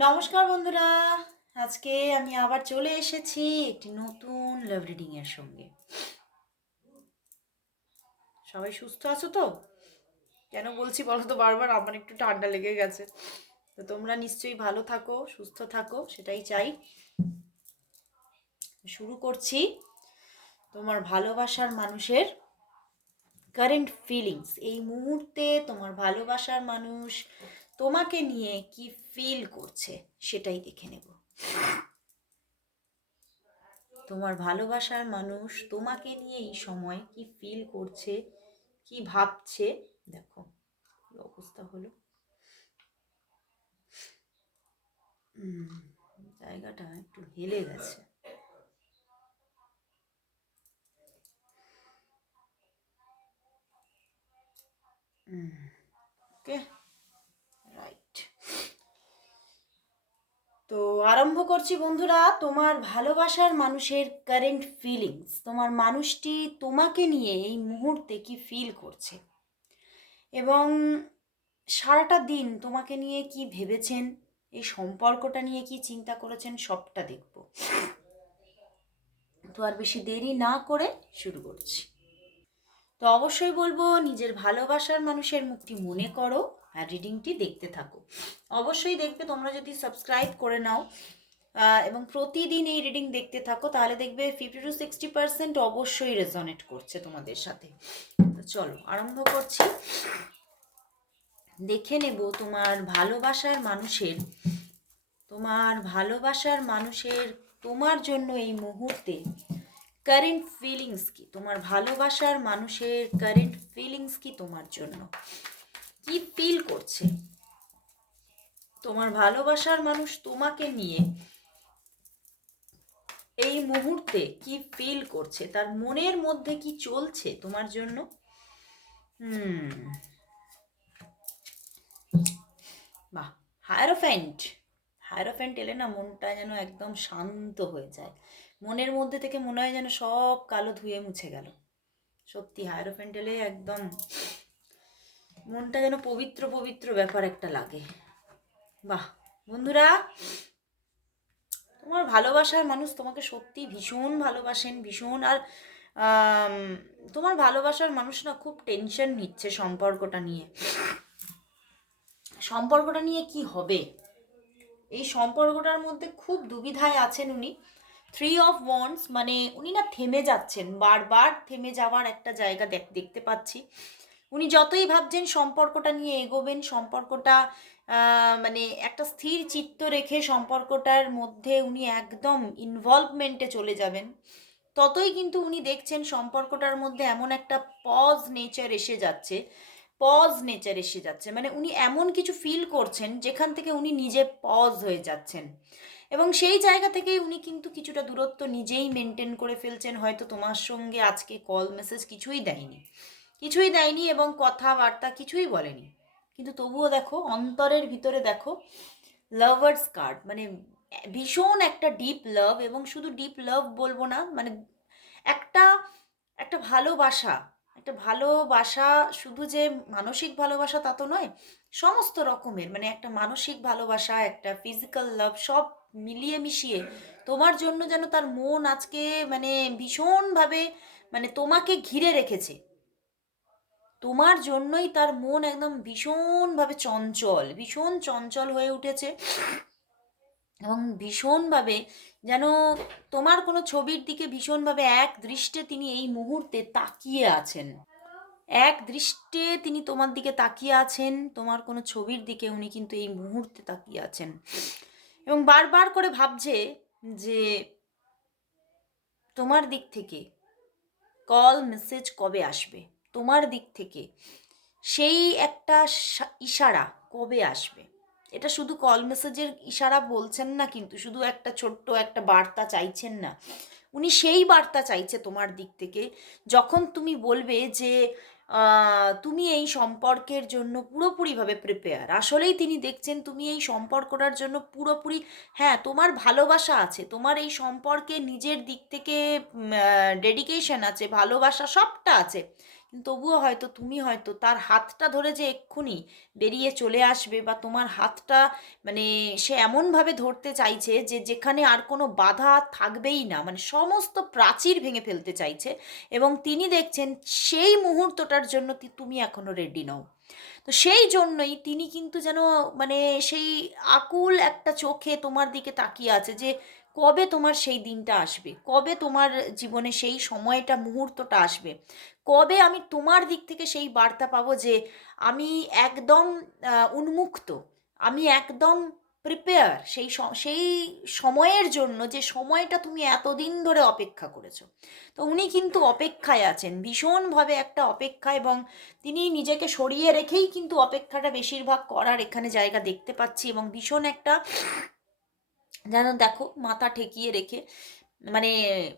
নমস্কার বন্ধুরা। আজকে আমি আবার চলে এসেছি একটি নতুন লাভ রিডিং এর সঙ্গে। সবাই সুস্থ আছো তো? কেন বলছি বলো তো বারবার? আমার একটু ঠান্ডা লেগে গেছে। তো তোমরা নিশ্চয়ই ভালো থাকো, সুস্থ থাকো, সেটাই চাই। শুরু করছি তোমার ভালোবাসার মানুষের কারেন্ট ফিলিংস এই মুহূর্তে তোমার ভালোবাসার মানুষ তোমাকে নিয়ে কি ফিল করছে সেটাই দেখে নেব। তোমার ভালোবাসার মানুষ তোমাকে নিয়ে এই সময় কি ফিল করছে, কি ভাবছে, দেখো অবস্থা হলো। জায়গাটা একটু হেলে গেছে। ওকে তো আরম্ভ করছি বন্ধুরা, তোমার ভালোবাসার মানুষের কারেন্ট ফিলিংস তোমার মানুষটি তোমাকে নিয়ে এই মুহূর্তে কি ফিল করছে? এবং সারাটা দিন তোমাকে নিয়ে কি ভেবেছেন? এই সম্পর্কটা নিয়ে কি চিন্তা করেছেন? সবটা দেখব। তো আর বেশি দেরি না করে শুরু করছি। তো অবশ্যই বলব, নিজের ভালোবাসার মানুষের মুখটি মনে করো। রিডিংটি দেখতে থাকো। অবশ্যই দেখবে তোমরা যদি সাবস্ক্রাইব করে নাও এবং প্রতিদিন এই রিডিং দেখতে থাকো, তাহলে দেখবে ফিফটি টু সিক্সটি পার্সেন্ট অবশ্যই রেজনেট করছে তোমাদের সাথে। তো চলো, আরম্ভ করছি। দেখে নেব তোমার ভালোবাসার মানুষের, তোমার ভালোবাসার মানুষের, তোমার জন্য এই মুহূর্তে কারেন্ট ফিলিংস কি? তোমার ভালোবাসার মানুষের কারেন্ট ফিলিংস কি তোমার জন্য? কি ফিল করছে? তোমার ভালোবাসার মানুষ তোমাকে নিয়ে এই মুহূর্তে কি ফিল করছে? তার মনের মধ্যে কি চলছে তোমার জন্য? হুম। বাহ হায়ারোফ্যান্ট হায়ারোফ্যান্ট এলে না মনটা যেন একদম শান্ত হয়ে যায়। মনের মধ্যে থেকে মনে হয় যেন সব কালো ধুয়ে মুছে গেল। সত্যি হায়ারোফ্যান্ট এলে একদম মনটা যেন পবিত্র পবিত্র ব্যাপার একটা লাগে। বাহ, বন্ধুরা, তোমার ভালোবাসার মানুষ তোমাকে সত্যি ভীষণ ভালোবাসেন, ভীষণ, আর তোমার ভালোবাসার মানুষ না খুব টেনশন নিচ্ছে সম্পর্কটা নিয়ে। সম্পর্কটা নিয়ে কি হবে? এই সম্পর্কটার মধ্যে খুব দুবিধায় আছেন উনি। থ্রি অফ ওয়ান্স মানে উনি না থেমে যাচ্ছেন, বারবার থেমে যাওয়ার একটা জায়গা দেখ- দেখতে পাচ্ছি। উনি যতই ভাবছেন সম্পর্কটা নিয়ে এগোবেন, সম্পর্কটা মানে একটা স্থির চিত্ত রেখে সম্পর্কটার মধ্যে উনি একদম ইনভলভমেন্টে চলে যাবেন, ততই কিন্তু উনি দেখছেন সম্পর্কটার মধ্যে এমন একটা পজ নেচার এসে যাচ্ছে পজ নেচার এসে যাচ্ছে। মানে উনি এমন কিছু ফিল করছেন যেখান থেকে উনি নিজে পজ হয়ে যাচ্ছেন। এবং সেই জায়গা থেকেই উনি কিন্তু কিছুটা দূরত্ব নিজেই মেনটেন করে ফেলছেন। হয়তো তোমার সঙ্গে আজকে কল মেসেজ কিছুই দেয়নি। কিছুই দেয়নি এবং কথাবার্তা কিছুই বলেনি। কিন্তু তবুও দেখো, অন্তরের ভিতরে দেখো লাভার্স কার্ড মানে ভীষণ একটা ডিপ লাভ এবং শুধু ডিপ লাভ বলব না মানে একটা একটা ভালোবাসা একটা ভালোবাসা শুধু যে মানসিক ভালোবাসা তা তো নয়, সমস্ত রকমের মানে একটা মানসিক ভালোবাসা, একটা ফিজিক্যাল লাভ সব মিলিয়ে মিশিয়ে তোমার জন্য যেন তার মন আজকে মানে ভীষণভাবে মানে তোমাকে ঘিরে রেখেছে। তোমার জন্যই তার মন একদম ভীষণভাবে চঞ্চল, ভীষণ চঞ্চল হয়ে উঠেছে। এবং ভীষণভাবে যেন তোমার কোনো ছবির দিকে ভীষণভাবে এক দৃষ্টে তিনি এই মুহূর্তে তাকিয়ে আছেন। এক দৃষ্টে তিনি তোমার দিকে তাকিয়ে আছেন, তোমার কোনো ছবির দিকে উনি কিন্তু এই মুহূর্তে তাকিয়ে আছেন। এবং বারবার করে ভাবছে যে তোমার দিক থেকে কল মেসেজ কবে আসবে? তোমার দিক থেকে সেই একটা ইশারা কবে আসবে? এটা শুধু কল মেসেজের ইশারা বলছেন না কিন্তু শুধু একটা ছোট্ট একটা বার্তা চাইছেন না। উনি সেই বার্তা চাইছে তোমার দিক থেকে। যখন তুমি বলবে যে তুমি এই সম্পর্কের জন্য পুরোপুরিভাবে প্রিপেয়ার আসলেই তিনি দেখছেন তুমি এই সম্পর্কটার জন্য পুরোপুরি হ্যাঁ তোমার ভালোবাসা আছে, তোমার এই সম্পর্কে নিজের দিক থেকে ডেডিকেশন আছে, ভালোবাসা সবটা আছে তবুও হয়তো তুমি হয়তো তার হাতটা ধরে যে এক্ষুনি বেরিয়ে চলে আসবে বা তোমার হাতটা মানে সে এমনভাবে ধরতে চাইছে যে যেখানে আর কোনো বাধা থাকবেই না মানে সমস্ত প্রাচীর ভেঙে ফেলতে চাইছে এবং তিনি দেখছেন সেই মুহূর্তটার জন্য তুমি এখনও রেডি নও। তো সেই জন্যই তিনি কিন্তু যেন মানে সেই আকুল একটা চোখে তোমার দিকে তাকিয়ে আছে যে কবে তোমার সেই দিনটা আসবে, কবে তোমার জীবনে সেই সময়টা, মুহূর্তটা আসবে। কবে আমি তোমার দিক থেকে সেই বার্তা পাবো যে আমি একদম উন্মুক্ত, আমি একদম প্রিপেয়ার সেই সেই সময়ের জন্য যে সময়টা তুমি এতদিন ধরে অপেক্ষা করেছ। তো উনি কিন্তু অপেক্ষায় আছেন, ভীষণভাবে একটা অপেক্ষা এবং তিনি নিজেকে সরিয়ে রেখেই কিন্তু অপেক্ষাটা বেশিরভাগ করার এখানে জায়গা দেখতে পাচ্ছি এবং ভীষণ একটা, যেন দেখো মাথা ঠেকিয়ে রেখে মানে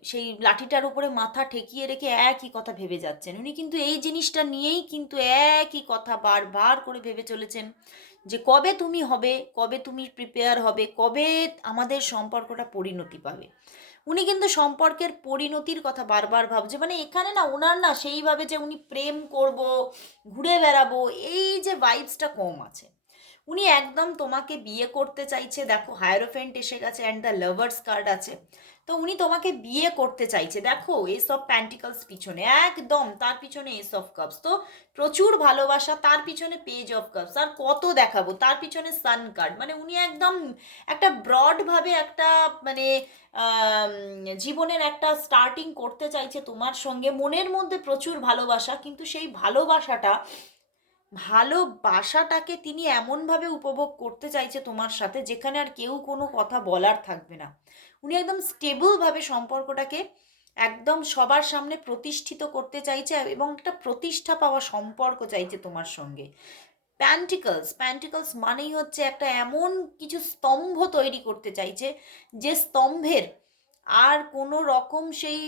সেই লাঠিটার উপরে মাথা ঠেকিয়ে রেখে একই কথা ভেবে যাচ্ছেন। উনি কিন্তু এই জিনিসটা নিয়েই কিন্তু একই কথা বারবার করে ভেবে চলেছেন যে কবে তুমি হবে, কবে তুমি প্রিপেয়ার হবে, কবে আমাদের সম্পর্কটা পরিণতি পাবে। উনি কিন্তু সম্পর্কের পরিণতির কথা বারবার ভাবছে। মানে এখানে না ওনার না সেইভাবে যে উনি প্রেম করব, ঘুরে বেড়াবো, এই যে ভাইবসটা কম আছে। উনি একদম তোমাকে বিয়ে করতে চাইছে। দেখো হায়ারোফেন্ট এসে গেছে অ্যান্ড দ্য লাভার্স কার্ড আছে। তো উনি তোমাকে বিয়ে করতে চাইছে। দেখো এস অফ প্যান্টিকলস পিছনে, একদম তার পিছনে এস অফ কাপস তো প্রচুর ভালোবাসা, তার পিছনে পেজ অফ কাপস আর কত দেখাবো, তার পিছনে সান কার্ড মানে উনি একদম একটা ব্রডভাবে একটা মানে জীবনের একটা স্টার্টিং করতে চাইছে তোমার সঙ্গে। মনের মধ্যে প্রচুর ভালোবাসা, কিন্তু সেই ভালোবাসাটা, ভালোবাসাটাকে তিনি এমনভাবে উপভোগ করতে চাইছে তোমার সাথে, যেখানে আর কেউ কোনো কথা বলার থাকবে না। উনি একদম স্টেবলভাবে সম্পর্কটাকে একদম সবার সামনে প্রতিষ্ঠিত করতে চাইছে এবং একটা প্রতিষ্ঠা পাওয়া সম্পর্ক চাইছে তোমার সঙ্গে। প্যান্টিকলস প্যান্টিকলস মানেই হচ্ছে একটা এমন কিছু স্তম্ভ তৈরি করতে চাইছে যে স্তম্ভের আর কোনো রকম সেই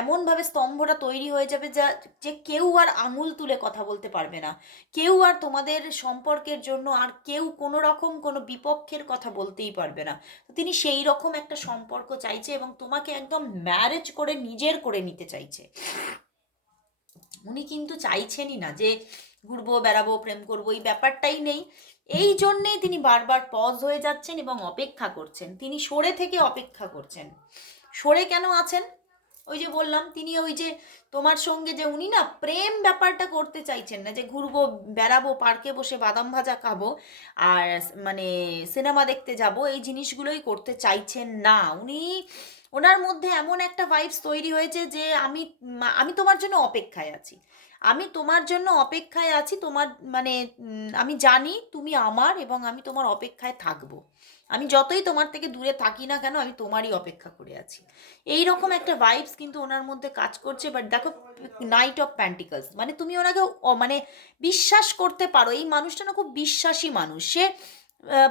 এমনভাবে স্তম্ভটা তৈরি হয়ে যাবে যা, যে কেউ আর আঙুল তুলে কথা বলতে পারবে না। কেউ আর তোমাদের সম্পর্কের জন্য আর কেউ কোনো রকম কোনো বিপক্ষের কথা বলতেই পারবে না। তিনি সেই রকম একটা সম্পর্ক চাইছে এবং তোমাকে একদম ম্যারেজ করে নিজের করে নিতে চাইছে। উনি কিন্তু চাইছেনই না যে ঘুরবো, বেড়াবো, প্রেম করব, এই ব্যাপারটাই নেই। এই জন্যেই তিনি বারবার পজ হয়ে যাচ্ছেন এবং অপেক্ষা করছেন। তিনি সরে থেকে অপেক্ষা করছেন। সরে কেন আছেন? ওই যে বললাম, তিনি ওই যে তোমার সঙ্গে যে উনি না প্রেম ব্যাপারটা করতে চাইছেন না, যে ঘুরবো, বেড়াবো, পার্কে বসে বাদাম ভাজা খাব আর মানে সিনেমা দেখতে যাব, এই জিনিসগুলোই করতে চাইছেন না। উনি, ওনার মধ্যে এমন একটা ভাইবস তৈরি হয়েছে যে আমি আমি তোমার জন্য অপেক্ষায় আছি। আমি তোমার জন্য অপেক্ষায় আছি, তোমার মানে আমি জানি তুমি আমার এবং আমি তোমার অপেক্ষায় থাকব। আমি যতই তোমার থেকে দূরে থাকি না কেন, আমি তোমারই অপেক্ষা করে আছি। এই রকম একটা ভাইবস কিন্তু ওনার মধ্যে কাজ করছে বাট দেখো নাইট অফ প্যান্টিকলস মানে তুমি ওনাকে মানে বিশ্বাস করতে পারো। এই মানুষটা না খুব বিশ্বাসী মানুষ। সে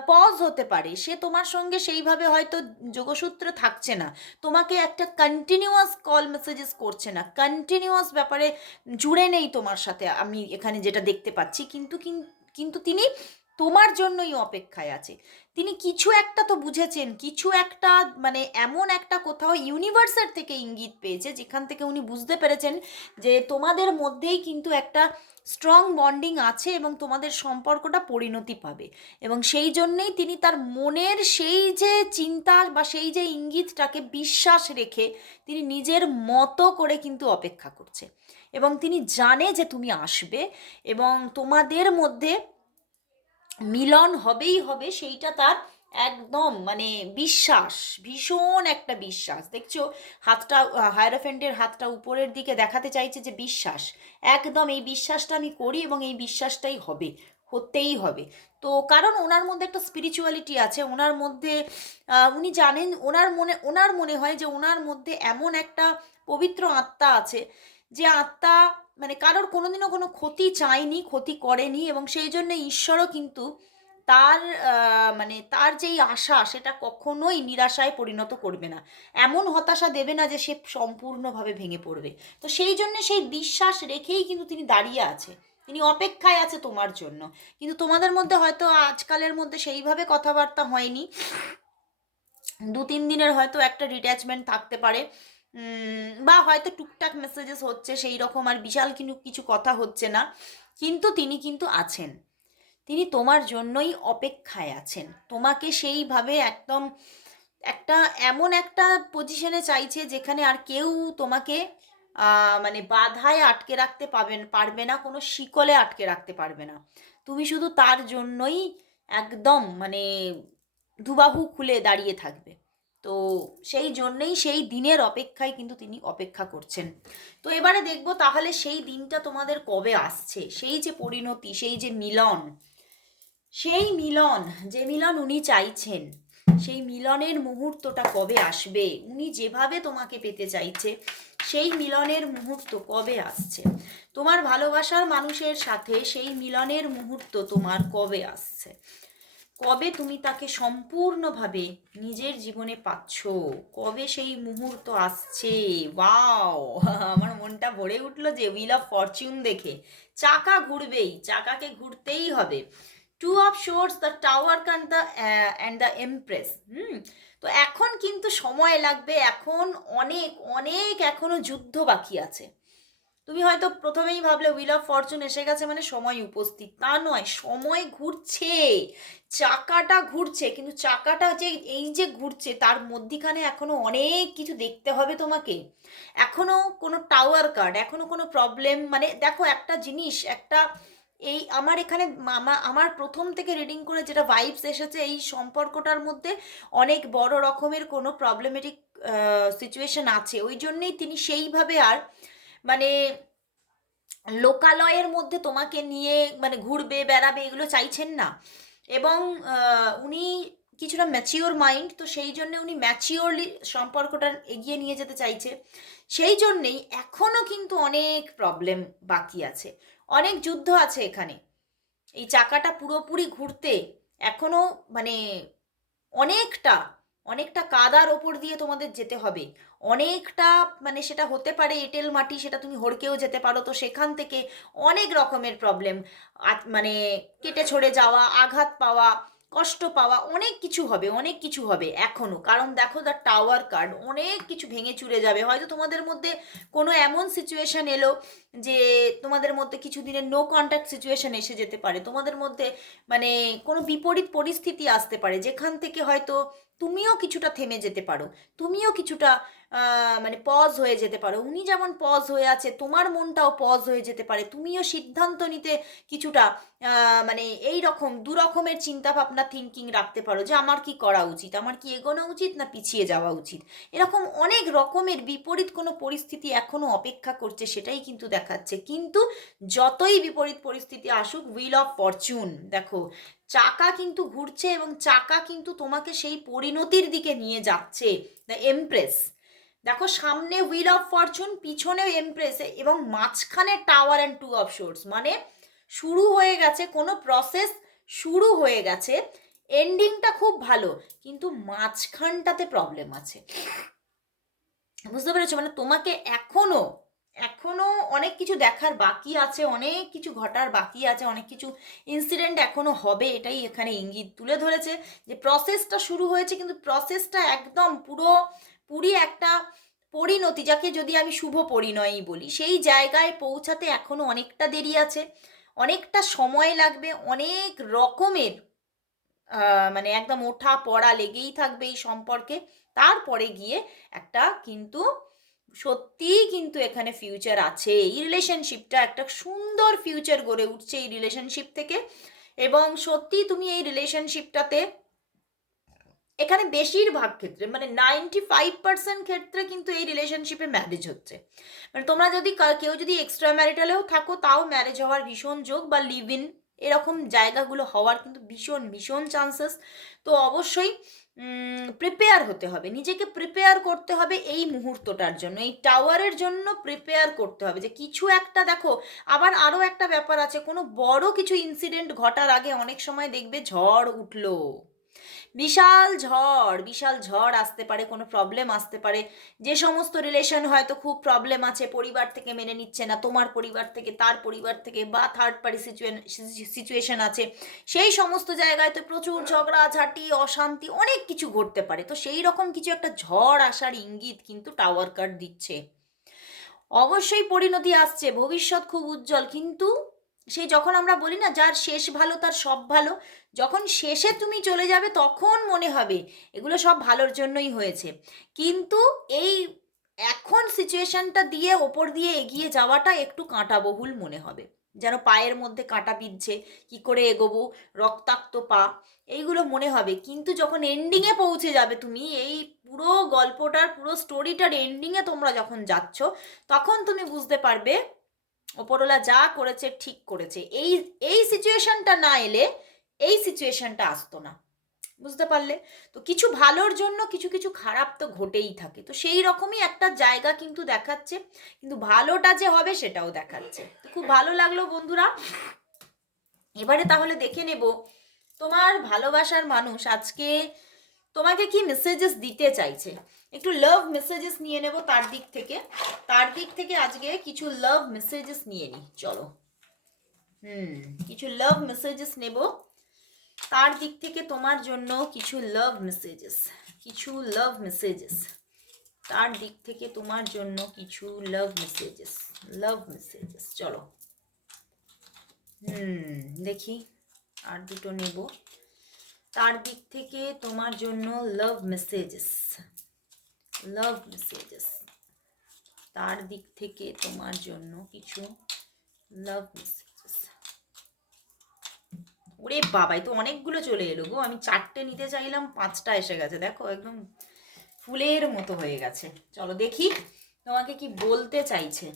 পজ হতে পারে। সে তোমার সঙ্গে সেইভাবে হয়তো যোগসূত্র থাকছে না। তোমাকে একটা কন্টিনিউয়াস কল মেসেজেস করছে না। কন্টিনিউয়াস ব্যাপারে জুড়ে নেই তোমার সাথে। আমি এখানে যেটা দেখতে পাচ্ছি, কিন্তু কিন- কিন্তু তিনি তোমার জন্যই অপেক্ষায় আছে। তিনি কিছু একটা তো বুঝেছেন, কিছু একটা মানে এমন একটা কোথাও ইউনিভার্সের থেকে ইঙ্গিত পেয়েছে, যেখান থেকে উনি বুঝতে পেরেছেন যে তোমাদের মধ্যেই কিন্তু একটা স্ট্রং বন্ডিং আছে এবং তোমাদের সম্পর্কটা পরিণতি পাবে। এবং সেই জন্যেই তিনি তার মনের সেই যে চিন্তা বা সেই যে ইঙ্গিতটাকে বিশ্বাস রেখে তিনি নিজের মতো করে কিন্তু অপেক্ষা করছে। এবং তিনি জানে যে তুমি আসবে এবং তোমাদের মধ্যে মিলন হবেই হবে, সেইটা তার একদম মানে বিশ্বাস, ভীষণ একটা বিশ্বাস। দেখছ, হাতটা হায়ারোফেন্টের হাতটা উপরের দিকে দেখাতে চাইছে যে বিশ্বাস। একদম এই বিশ্বাসটা আমি করি এবং এই বিশ্বাসটাই হবে, হতেই হবে। তো কারণ ওনার মধ্যে একটা স্পিরিচুয়ালিটি আছে, ওনার মধ্যে উনি জানেন, ওনার মনে ওনার মনে হয় যে ওনার মধ্যে এমন একটা পবিত্র আত্মা আছে যে আত্মা মানে কারোর কোনোদিনও কোনো ক্ষতি চায়নি, ক্ষতি করেনি এবং সেই জন্য ঈশ্বরও কিন্তু তার মানে তার যেই আশা সেটা কখনোই নিরাশায় পরিণত করবে না। এমন হতাশা দেবে না যে সে সম্পূর্ণভাবে ভেঙে পড়বে। তো সেই জন্য সেই বিশ্বাস রেখেই কিন্তু তিনি দাঁড়িয়ে আছে। তিনি অপেক্ষায় আছে তোমার জন্য। কিন্তু তোমাদের মধ্যে হয়তো আজকালের মধ্যে সেইভাবে কথাবার্তা হয়নি। দু তিন দিনের হয়তো একটা ডিট্যাচমেন্ট থাকতে পারে। হয়তো টুকটাক মেসেজেস হচ্ছে সেই রকম আর বিশাল কিন্তু কিছু কথা হচ্ছে না। কিন্তু তিনি কিন্তু আছেন। তিনি তোমার জন্যই অপেক্ষায় আছেন। তোমাকে সেইভাবে একদম একটা, এমন একটা পজিশনে চাইছে যেখানে আর কেউ তোমাকে মানে বাধায় আটকে রাখতে পাবেন পারবে না, কোনো শিকলে আটকে রাখতে পারবে না। তুমি শুধু তার জন্যই একদম মানে দুবাহু খুলে দাঁড়িয়ে থাকবে। তো সেই জন্যেই সেই দিনের অপেক্ষায় কিন্তু তিনি অপেক্ষা করছেন। তো এবারে দেখব তাহলে সেই দিনটা তোমাদের কবে আসছে? সেই যে পরিণতি, সেই যে মিলন, সেই মিলন, যে মিলন উনি চাইছেন, সেই মিলনের মুহূর্তটা কবে আসবে? উনি যেভাবে তোমাকে পেতে চাইছে, সেই মিলনের মুহূর্ত কবে আসছে? তোমার ভালোবাসার মানুষের সাথে সেই মিলনের মুহূর্ত তোমার কবে আসছে? কবে তুমি তাকে সম্পূর্ণভাবে নিজের জীবনে পাচ্ছ? কবে সেই মুহূর্ত আসছে? ওয়াও! আমার মনটা ভরে উঠল যে উইল অফ ফরচুন দেখে। চাকা ঘুরবেই, চাকাকে ঘুরতেই হবে। Two of swords the tower can the and the empress hmm? তো এখন কিন্তু সময় লাগবে, এখন অনেক অনেক এখনও যুদ্ধ বাকি আছে। তুমি হয়তো প্রথমেই ভাবলে উইল অফ ফরচুন এসে গেছে মানে সময় উপস্থিত। তা নয়, সময় ঘুরছে। চাকাটা ঘুরছে, কিন্তু চাকাটা যে এই যে ঘুরছে, তার মধ্যিখানে এখনও অনেক কিছু দেখতে হবে তোমাকে। এখনও কোনো টাওয়ার কার্ড এখনও কোনো প্রবলেম মানে দেখো একটা জিনিস, একটা এই আমার এখানে আমা- আমার প্রথম থেকে রিডিং করে যেটা ভাইবস এসেছে, এই সম্পর্কটার মধ্যে অনেক বড় রকমের কোনো প্রবলেমেটিক সিচুয়েশন আছে। ওই জন্যেই তিনি সেইভাবে আর মানে লোকালয়ের মধ্যে তোমাকে নিয়ে মানে ঘুরবে, বেড়াবে এগুলো চাইছেন না। এবং উনি কিছুটা ম্যাচিওর মাইন্ড তো সেই জন্য উনি ম্যাচিওরলি সম্পর্কটা এগিয়ে নিয়ে যেতে চাইছে। সেই জন্যেই এখনও কিন্তু অনেক প্রবলেম বাকি আছে। অনেক যুদ্ধ আছে এখানে। এই চাকাটা পুরোপুরি ঘুরতে এখনও মানে অনেকটা অনেকটা কাদার ওপর দিয়ে তোমাদের যেতে হবে। অনেকটা মানে সেটা হতে পারে এঁটেল মাটি, সেটা তুমি হড়কেও যেতে পারো। তো সেখান থেকে অনেক রকমের প্রবলেম মানে কেটে ছড়ে যাওয়া, আঘাত পাওয়া কষ্ট পাওয়া অনেক কিছু হবে, অনেক কিছু হবে এখনও কারণ দেখো দ্য টাওয়ার কার্ড অনেক কিছু ভেঙে চুরে যাবে। হয়তো তোমাদের মধ্যে কোনো এমন সিচুয়েশন এলো যে তোমাদের মধ্যে কিছু দিনের নো কন্ট্যাক্ট সিচুয়েশন এসে যেতে পারে। তোমাদের মধ্যে মানে কোনো বিপরীত পরিস্থিতি আসতে পারে, যেখান থেকে হয়তো তুমিও কিছুটা থেমে যেতে পারো, তুমিও কিছুটা মানে পজ হয়ে যেতে পারো। উনি যেমন পজ হয়ে আছে, তোমার মনটাও পজ হয়ে যেতে পারে। তুমিও সিদ্ধান্ত নিতে কিছুটা মানে এই রকম, দু রকমের চিন্তা ভাবনা থিঙ্কিং রাখতে পারো যে আমার কি করা উচিত? আমার কি এগোনো উচিত না পিছিয়ে যাওয়া উচিত? এরকম অনেক রকমের বিপরীত কোনো পরিস্থিতি এখনও অপেক্ষা করছে, সেটাই কিন্তু দেখাচ্ছে। কিন্তু যতই বিপরীত পরিস্থিতি আসুক উইল অফ ফরচুন দেখো, চাকা কিন্তু ঘুরছে এবং চাকা কিন্তু তোমাকে সেই পরিণতির দিকে নিয়ে যাচ্ছে। দ্য এমপ্রেস দেখো সামনে হুইল অফ ফরচুন পিছনে এমপ্রেস এবং মাঝখানে tower and two of swords মানে শুরু হয়ে গেছে, কোনো প্রসেস শুরু হয়ে গেছে এন্ডিংটা খুব ভালো, কিন্তু মাঝখানটাতে প্রবলেম আছে। বুঝতে পেরেছ? মানে তোমাকে এখনও এখনও অনেক কিছু দেখার বাকি আছে, অনেক কিছু ঘটার বাকি আছে, অনেক কিছু ইনসিডেন্ট এখনও হবে, এটাই এখানে ইঙ্গিত তুলে ধরেছে যে প্রসেসটা শুরু হয়েছে, কিন্তু প্রসেসটা একদম পুরো পুরি একটা পরিণতি যাকে যদি আমি শুভ পরিণয়ই বলি, সেই জায়গায় পৌঁছাতে এখনও অনেকটা দেরি আছে, অনেকটা সময় লাগবে, অনেক রকমের মানে একদম ওঠা পড়া লেগেই থাকবে এই সম্পর্কে। তারপরে গিয়ে একটা কিন্তু সত্যিই কিন্তু এখানে ফিউচার আছে। এই রিলেশনশিপটা একটা সুন্দর ফিউচার গড়ে উঠছে এই রিলেশনশিপ থেকে। এবং সত্যি তুমি এই রিলেশনশিপটাতে এখানে বেশিরভাগ ক্ষেত্রে মানে নাইনটি ফাইভ পার্সেন্ট ক্ষেত্রে কিন্তু এই রিলেশনশিপে ম্যারেজ হচ্ছে। মানে তোমরা যদি কেউ যদি এক্সট্রা ম্যারিটালেও থাকো, তাও ম্যারেজ হওয়ার ভীষণ যোগ বা লিভ ইন এরকম জায়গাগুলো হওয়ার কিন্তু ভীষণ ভীষণ চান্সেস তো অবশ্যই প্রিপেয়ার হতে হবে। নিজেকে প্রিপেয়ার করতে হবে এই মুহূর্তটার জন্য। এই টাওয়ারের জন্য প্রিপেয়ার করতে হবে যে কিছু একটা দেখো, আবার আরও একটা ব্যাপার আছে, কোনো বড় কিছু ইনসিডেন্ট ঘটার আগে অনেক সময় দেখবে ঝড় উঠল। বিশাল ঝড় বিশাল ঝড় আসতে পারে, কোনো প্রবলেম আসতে পারে। যে সমস্ত রিলেশন হয়তো খুব প্রবলেম আছে, পরিবার থেকে মেনে নিচ্ছে না, তোমার পরিবার থেকে, তার পরিবার থেকে বা থার্ড পার্টি সিচুয়েশন আছে। সেই সমস্ত জায়গায় তো প্রচুর ঝগড়া ঝাঁটি অশান্তি, অনেক কিছু ঘটতে পারে। তো সেই রকম কিছু একটা ঝড় আসার ইঙ্গিত কিন্তু টাওয়ার কার্ড দিচ্ছে। অবশ্যই পরিণতি আসছে, ভবিষ্যৎ খুব উজ্জ্বল, কিন্তু সেই যখন আমরা বলি না, যার শেষ ভালো, তার সব ভালো। যখন শেষে তুমি চলে যাবে, তখন মনে হবে, এগুলো সব ভালোর জন্যই হয়েছে। কিন্তু এই এখন সিচুয়েশনটা দিয়ে ওপর দিয়ে এগিয়ে যাওয়াটা একটু কাঁটাবহুল মনে হবে। যেন পায়ের মধ্যে কাঁটা বিঁধছে, কি করে এগোবো, রক্তাক্ত পা, এইগুলো মনে হবে। কিন্তু যখন এন্ডিংয়ে পৌঁছে যাবে তুমি, এই পুরো গল্পটার, পুরো স্টোরিটার এন্ডিংয়ে তোমরা যখন যাচ্ছ, তখন তুমি বুঝতে পারবে ওপরওয়ালা যা করেছে, ঠিক করেছে। এই এই সিচুয়েশনটা না এলে, এই সিচুয়েশনটা আসতো না। বুঝতে পারলে? তো কিছু ভালোর জন্য কিছু কিছু খারাপ তো ঘটেই থাকে। তো সেই রকমই একটা জায়গা কিন্তু দেখাচ্ছে। কিন্তু ভালোটা যে হবে, সেটাও দেখাচ্ছে। তো খুব ভালো লাগল বন্ধুরা। এবারে তাহলে দেখে নেব, তোমার ভালোবাসার মানুষ আজকে তোমাকে কি মেসেজেস দিতে চাইছে? একটু লাভ মেসেজেস নিয়ে নেব তার দিক থেকে। তার দিক থেকে আজকে কিছু লাভ মেসেজেস নিয়ে নিই, চলো। হুম, কিছু লাভ মেসেজেস নেব। তার দিক থেকে তোমার জন্য কিছু লাভ মেসেজেস কিছু লাভ মেসেজেস তার দিক থেকে তোমার জন্য কিছু লাভ মেসেজেস লাভ মেসেজেস চলো। হুম, দেখি আর দুটো নেব। তার দিক থেকে তোমার জন্য লাভ মেসেজেস লাভ মেসেজেস তার দিক থেকে তোমার জন্য কিছু লাভ মেসেজেস ওরে বাবাই, তো অনেকগুলো চলে এলো গো। আমি চারটে নিতে চাইলাম, পাঁচটা এসে গেছে। দেখো, একদম ফুলের মতো হয়ে গেছে। চলো দেখি তোমাকে কি বলতে চাইছে।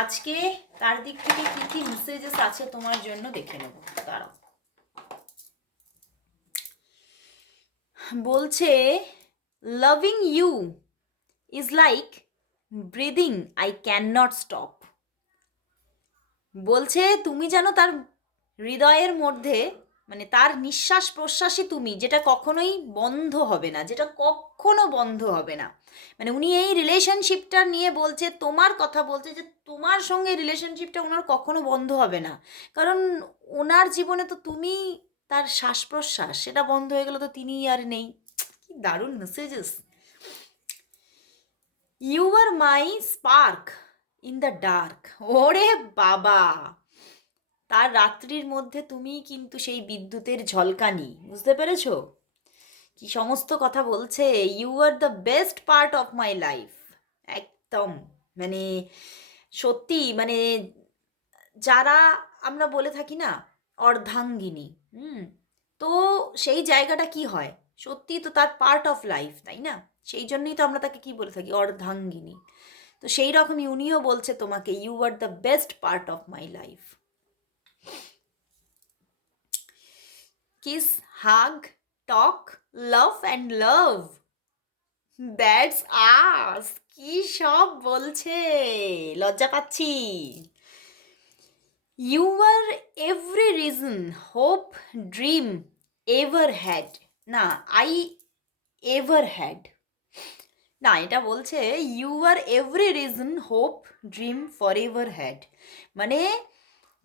আজকে তার দিক থেকে কি কি মেসেজেস আছে তোমার জন্য দেখে নেব। দাঁড়াও। বলছে loving you is like breathing I can not stop বলছে, তুমি যেন তার হৃদয়ের মধ্যে মানে তার নিঃশ্বাস প্রশ্বাসই তুমি, যেটা কখনোই বন্ধ হবে না, যেটা কখনো বন্ধ হবে না। মানে উনি এই রিলেশনশিপটা নিয়ে বলছে, তোমার কথা বলছে যে, তোমার সঙ্গে রিলেশনশিপটা ওনার কখনো বন্ধ হবে না। কারণ ওনার জীবনে তো তুমি তার শ্বাস প্রশ্বাস, সেটা বন্ধ হয়ে গেলে তো তিনি আর নেই। দারুণ messages you are my spark in the dark ওরে বাবা! তার রাত্রির মধ্যে তুমি কিন্তু সেই বিদ্যুতের ঝলকানি, বুঝতে পেরেছ? কি সমস্ত কথা বলছে you are the best part of my life একদম মানে সত্যি মানে যারা আমরা বলে থাকি না, অর্ধাঙ্গিনী, হুম? তো সেই জায়গাটা কি হয়? সত্যি তো তার পার্ট অফ লাইফ তাই না? সেই জন্যই তো আমরা তাকে কি বলে থাকি? অর্ধাঙ্গিনী। তো সেই রকমই উনিও বলছে তোমাকে you are the best part of my life kiss hug talk love and love that's us কি সব বলছে? লজ্জা পাচ্ছি। You are every reason hope dream ever had না আই এভার হ্যাড না, এটা বলছে you are every reason hope dream for ever had মানে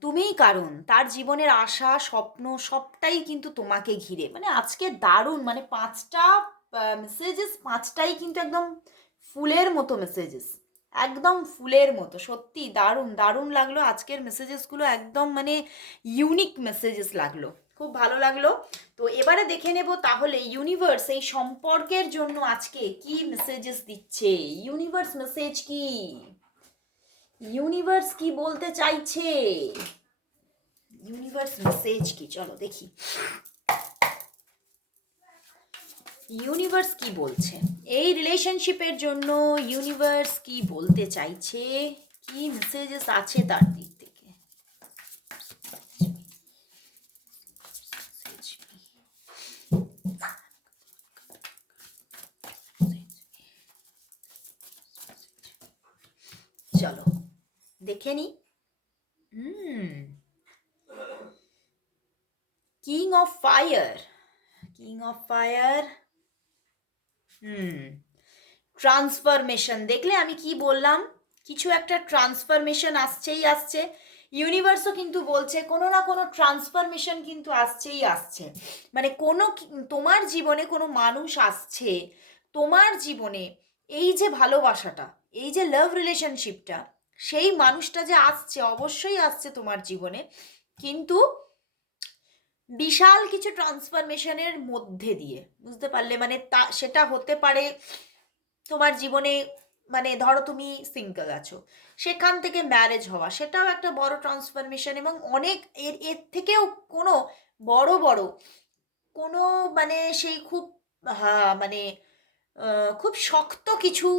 তুমিই কারণ, তার জীবনের আশা, স্বপ্ন, সবটাই কিন্তু তোমাকে ঘিরে। মানে আজকে দারুণ মানে পাঁচটা মেসেজেস পাঁচটাই কিন্তু একদম ফুলের মতো মেসেজেস একদম ফুলের মতো সত্যি দারুণ দারুণ লাগল। আজকের মেসেজেসগুলো একদম মানে ইউনিক মেসেজেস লাগল। খুব ভালো লাগল। তো এবারে দেখে নেব তাহলে ইউনিভার্স এই সম্পর্কের জন্য আজকে কি মেসেজেস দিচ্ছে? ইউনিভার্স মেসেজ কি? ইউনিভার্স কি বলতে চাইছে? ইউনিভার্স মেসেজ কি? চলো দেখি। ইউনিভার্স কি বলছে? এই রিলেশনশিপের জন্য ইউনিভার্স কি বলতে চাইছে? কি মেসেজেস আছে তার দিক থেকে চলো দেখে নি হুম king of fire king of fire hmm transformation দেখলে আমি কি বললাম? কিছু একটা ট্রান্সফরমেশন আসছেই আসছে। ইউনিভার্সও কিন্তু বলছে কোনো না কোনো ট্রান্সফরমেশন কিন্তু আসছেই আসছে। মানে কোনো তোমার জীবনে কোনো মানুষ আসছে তোমার জীবনে এই যে ভালোবাসাটা এই যে লাভ রিলেশনশিপটা সেই মানুষটা যে আসছে, অবশ্যই আসছে তোমার জীবনে। কিন্তু বিশাল কিছু ট্রান্সফরমেশনের মধ্যে দিয়ে, বুঝতে পারলে? মানে তা, সেটা হতে পারে তোমার জীবনে মানে ধরো তুমি সিঙ্গেল আছো, সেখান থেকে ম্যারেজ হওয়া, সেটাও একটা বড় ট্রান্সফরমেশন এবং অনেক, এর এর থেকেও কোনো বড় বড় কোনো মানে সেই খুব হ্যাঁ মানে খুব শক্ত কিছু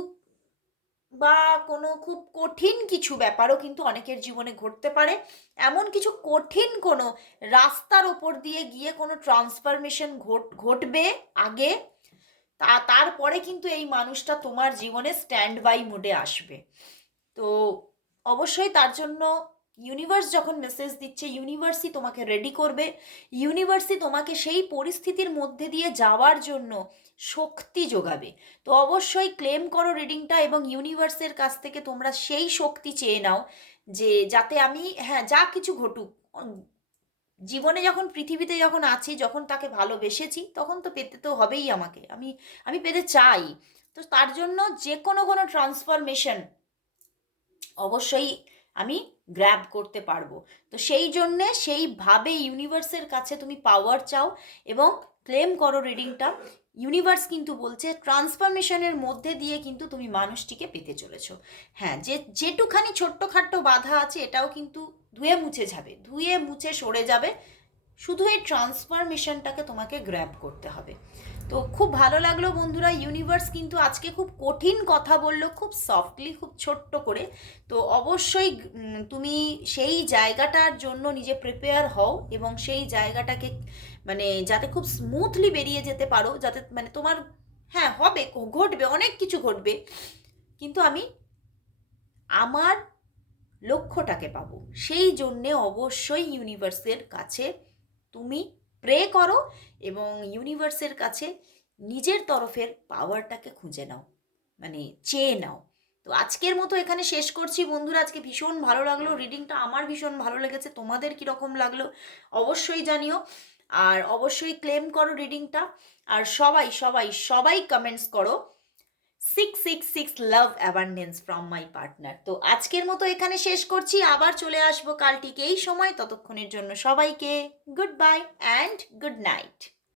বা কোনো খুব কঠিন কিছু ব্যাপারও কিন্তু অনেকের জীবনে ঘটতে পারে। এমন কিছু কঠিন কোনো রাস্তার ওপর দিয়ে গিয়ে কোনো ট্রান্সফরমেশন ঘট, ঘটবে আগে? তা, তারপরে কিন্তু এই মানুষটা তোমার জীবনে স্ট্যান্ড বাই মোডে আসবে। তো অবশ্যই তার জন্য ইউনিভার্স যখন মেসেজ দিচ্ছে ইউনিভার্সই তোমাকে রেডি করবে। ইউনিভার্সই তোমাকে সেই পরিস্থিতির মধ্যে দিয়ে যাওয়ার জন্য শক্তি যোগাবে। তো অবশ্যই ক্লেম করো রিডিংটা এবং ইউনিভার্সের কাছ থেকে তোমরা সেই শক্তি চেয়ে নাও যে, যাতে আমি হ্যাঁ যা কিছু ঘটুক জীবনে যখন, পৃথিবীতে যখন আছি, যখন তাকে ভালোবেসেছি, তখন তো পেতে তো হবেই আমাকে। আমি আমি পেতে চাই। তো তার জন্য যে কোনো কোনো ট্রান্সফরমেশন অবশ্যই আমি গ্র্যাব করতে পারব। তো সেই জন্যে সেইভাবে ইউনিভার্সের কাছে তুমি পাওয়ার চাও এবং ক্লেম করো রিডিংটা ইউনিভার্স কিন্তু বলছে ট্রান্সফরমেশনের মধ্যে দিয়ে কিন্তু তুমি মানুষটিকে পেতে চলেছো। হ্যাঁ যে যেটুখানি ছোট্টখাট্ট বাধা আছে এটাও কিন্তু ধুয়ে মুছে যাবে। ধুয়ে মুছে সরে যাবে। শুধু এই ট্রান্সফরমেশনটাকে তোমাকে গ্র্যাব করতে হবে। তো খুব ভালো লাগল বন্ধুরা ইউনিভার্স কিন্তু আজকে খুব কঠিন কথা বলল, খুব সফটলি খুব ছোট্ট করে। তো অবশ্যই তুমি সেই জায়গাটার জন্য নিজে প্রিপেয়ার হও এবং সেই জায়গাটাকে মানে যাতে খুব স্মুথলি বেরিয়ে যেতে পারো, যাতে মানে তোমার হ্যাঁ হবে, ঘটবে, অনেক কিছু ঘটবে। কিন্তু আমি আমার লক্ষ্যটাকে পাবো। সেই জন্যে অবশ্যই ইউনিভার্সের কাছে তুমি প্রে করো এবং ইউনিভার্সের কাছে নিজের তরফের পাওয়ারটাকে খুঁজে নাও মানে চেয়ে নাও। তো আজকের মতো এখানে শেষ করছি। বন্ধুরা, আজকে ভীষণ ভালো লাগল। রিডিংটা আমার ভীষণ ভালো লেগেছে। তোমাদের কীরকম লাগল অবশ্যই জানিও। আর অবশ্যই ক্লেম করো রিডিংটা আর সবাই সবাই সবাই কমেন্টস করো। Six six six love abundance from my partner তো আজকের মতো এখানে শেষ করছি। আবার চলে আসব কালটিকে এই সময়। ততক্ষণের জন্য সবাইকে goodbye and good night